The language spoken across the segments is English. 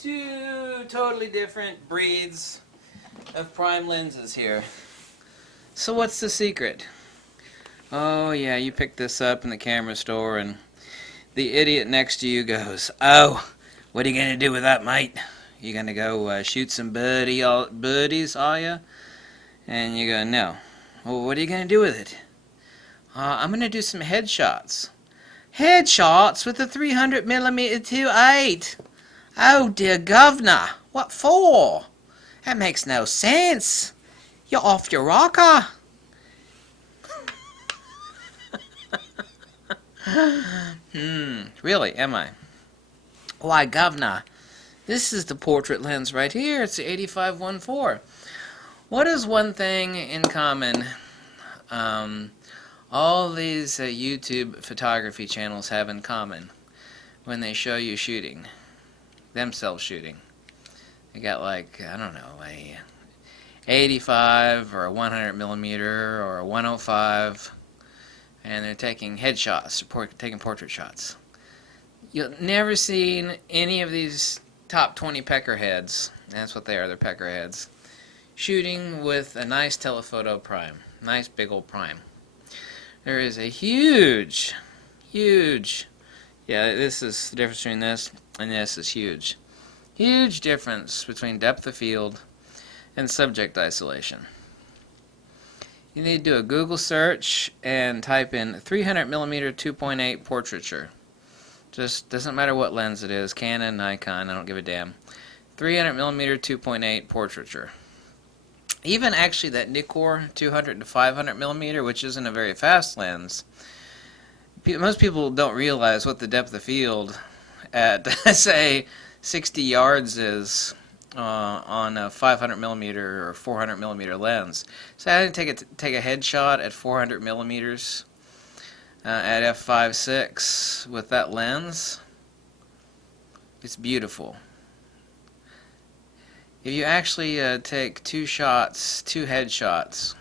two totally different breeds of prime lenses here. So what's the secret? Oh yeah, you picked this up in the camera store and the idiot next to you goes, "Oh, what are you gonna do with that, mate? You gonna go shoot some birdies, are you?" And you go, "No." "Well, what are you gonna do with it?" "I'm gonna do some headshots." "Headshots with a 300mm 2.8? Oh dear governor, what for? That makes no sense. You're off your rocker." Really, am I? "Why, governor, this is the portrait lens right here. It's the 85-1.4. What is one thing in common all these YouTube photography channels have in common when they show you shooting? Themselves shooting. They got like, I don't know, a 85 or a 100mm or a 105, and they're taking headshots, taking portrait shots. You've never seen any of these top 20 peckerheads, that's what they are, they're peckerheads, shooting with a nice telephoto prime, nice big old prime. There is a huge, yeah, this is the difference between this and this is huge. Huge difference between depth of field and subject isolation. You need to do a Google search and type in 300mm 2.8 portraiture. Just doesn't matter what lens it is, Canon, Nikon, I don't give a damn. 300mm 2.8 portraiture. Even actually that Nikkor 200 to 500mm, which isn't a very fast lens, most people don't realize what the depth of field at, say, 60 yards is on a 500mm or 400mm lens. So I didn't take a headshot at 400mm at f5.6 with that lens. It's beautiful. If you actually take two headshots,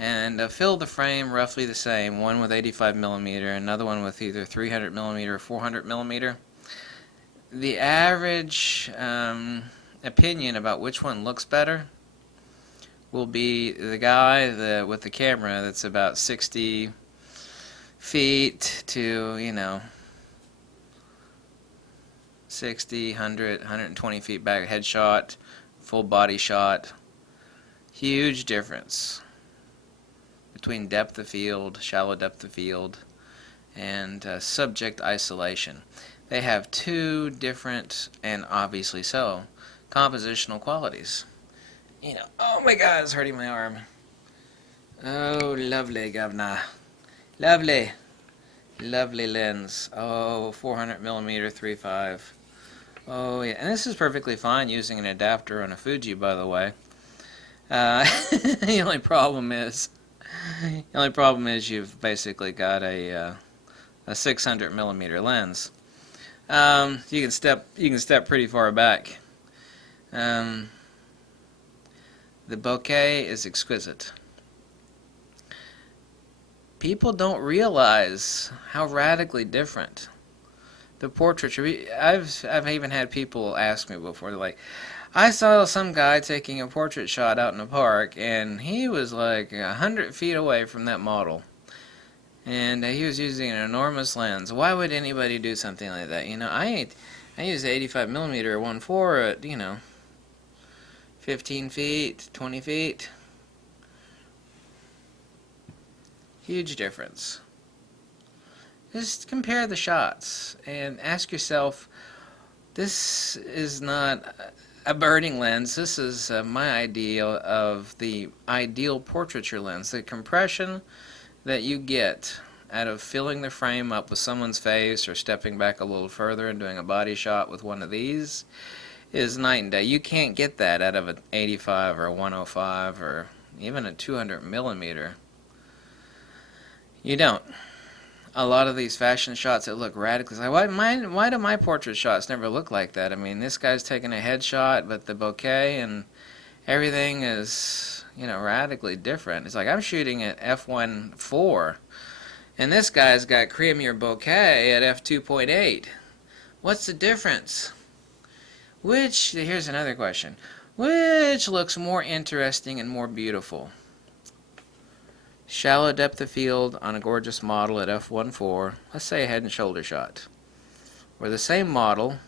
and fill the frame roughly the same, one with 85mm, another one with either 300mm or 400mm, the average opinion about which one looks better will be the guy with the camera that's about 60 feet to, 60, 100, 120 feet back, headshot, full body shot. Huge difference between depth of field, shallow depth of field, and subject isolation. They have two different, and obviously so, compositional qualities. Oh my God, it's hurting my arm. Oh, lovely, governor. Lovely. Lovely lens. Oh, 400mm 3.5. Oh yeah, and this is perfectly fine using an adapter on a Fuji, by the way. The only problem is you've basically got a 600mm lens. You can step pretty far back. The bokeh is exquisite. People don't realize how radically different the portraiture. I've even had people ask me before. They're like, "I saw some guy taking a portrait shot out in the park, and he was like 100 feet away from that model, and he was using an enormous lens. Why would anybody do something like that? I use 85mm 1.4 at 15 feet, 20 feet. Huge difference." Just compare the shots and ask yourself, this is not a birding lens. This is my ideal of the ideal portraiture lens. The compression that you get out of filling the frame up with someone's face or stepping back a little further and doing a body shot with one of these is night and day. You can't get that out of an 85 or a 105 or even a 200mm. You don't. A lot of these fashion shots that look radically like, why do my portrait shots never look like that? I mean, this guy's taking a headshot, but the bokeh and everything is, radically different. It's like I'm shooting at f1.4, and this guy's got creamier bokeh at f2.8. What's the difference? Here's another question. Which looks more interesting and more beautiful? Shallow depth of field on a gorgeous model at f1.4, let's say a head and shoulder shot. Or the same model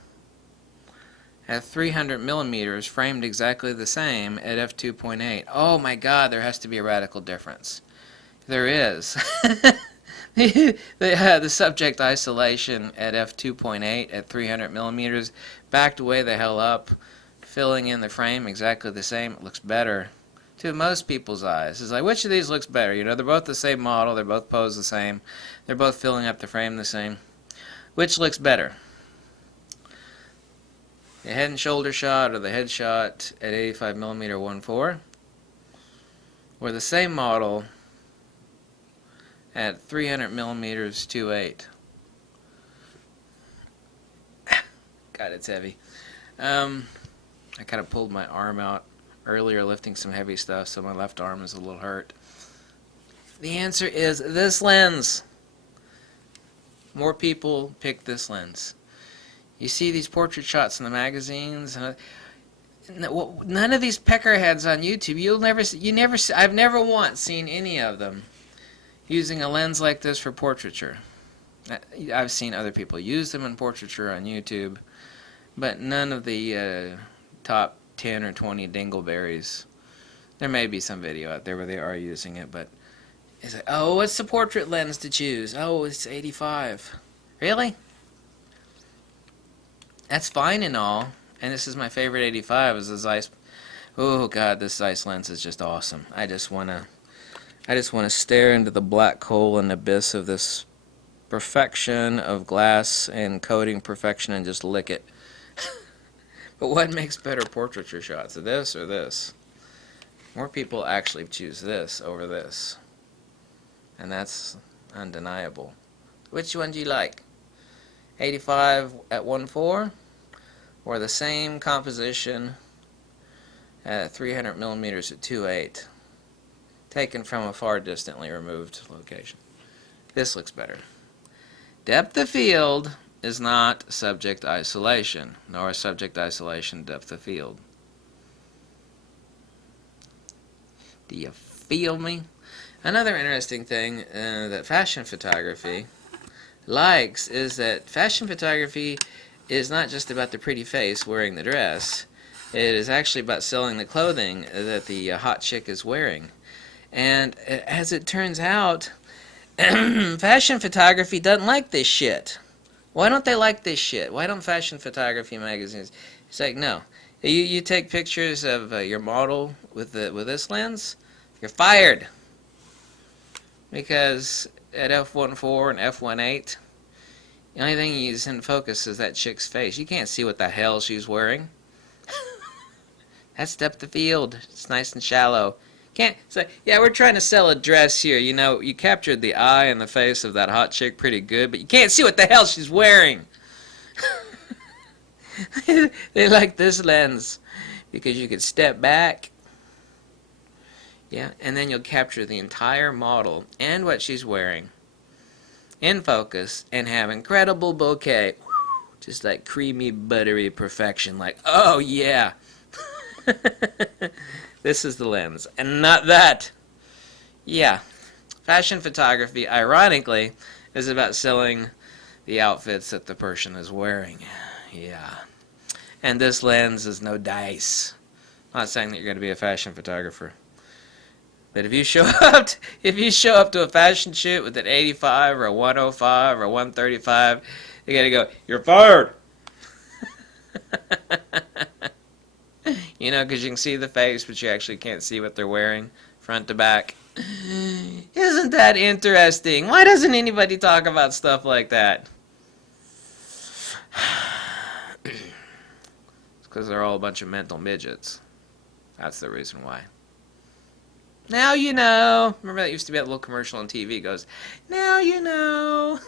at 300 millimeters, framed exactly the same at f2.8. Oh my God, there has to be a radical difference. There is. The subject isolation at f2.8 at 300 millimeters backed way the hell up, filling in the frame exactly the same. It looks better to most people's eyes. It's like, which of these looks better? You know, they're both the same model, they're both posed the same, they're both filling up the frame the same. Which looks better? The head and shoulder shot or the head shot at 85 millimeter 1.4, or the same model at 300 millimeters 2.8. God, it's heavy. I kind of pulled my arm out earlier lifting some heavy stuff, so my left arm is a little hurt. The answer is this lens. More people pick this lens. You see these portrait shots in the magazines, and none of these peckerheads on YouTube. I've never once seen any of them using a lens like this for portraiture. I've seen other people use them in portraiture on YouTube, but none of the top 10 or 20 dingleberries. There may be some video out there where they are using it, but it's like, oh, what's the portrait lens to choose? Oh, it's 85. Really? That's fine and all, and this is my favorite 85 is the Zeiss. Oh God, this Zeiss lens is just awesome. I just wanna stare into the black hole and abyss of this perfection of glass and coating perfection and just lick it. But what makes better portraiture shots, this or this? More people actually choose this over this, and that's undeniable. Which one do you like? 85 at 1.4, or the same composition at 300 millimeters at 2.8, taken from a far distantly removed location? This looks better. Depth of field is not subject isolation, nor is subject isolation depth of field. Do you feel me? Another interesting thing that fashion photography likes is that fashion photography is not just about the pretty face wearing the dress. It is actually about selling the clothing that the hot chick is wearing. And as it turns out, fashion photography doesn't like this shit. Why don't they like this shit? Why don't fashion photography magazines? It's like, no. You take pictures of your model with this lens, you're fired. Because at f1.4 and f1.8, the only thing is in focus is that chick's face. You can't see what the hell she's wearing. That's depth of field. It's nice and shallow. Can't say, yeah, we're trying to sell a dress here. You know, you captured the eye and the face of that hot chick pretty good, but you can't see what the hell she's wearing. They like this lens because you could step back. Yeah, and then you'll capture the entire model and what she's wearing in focus and have incredible bokeh. Just like creamy, buttery perfection. Like, oh yeah. This is the lens, and not that. Yeah. Fashion photography, ironically, is about selling the outfits that the person is wearing. Yeah. And this lens is no dice. I'm not saying that you're going to be a fashion photographer. But if you show up to a fashion shoot with an 85 or a 105 or a 135, you got to go, you're fired. You know, because you can see the face, but you actually can't see what they're wearing, front to back. Isn't that interesting? Why doesn't anybody talk about stuff like that? It's because they're all a bunch of mental midgets. That's the reason why. Now you know. Remember that used to be that little commercial on TV. It goes, now you know.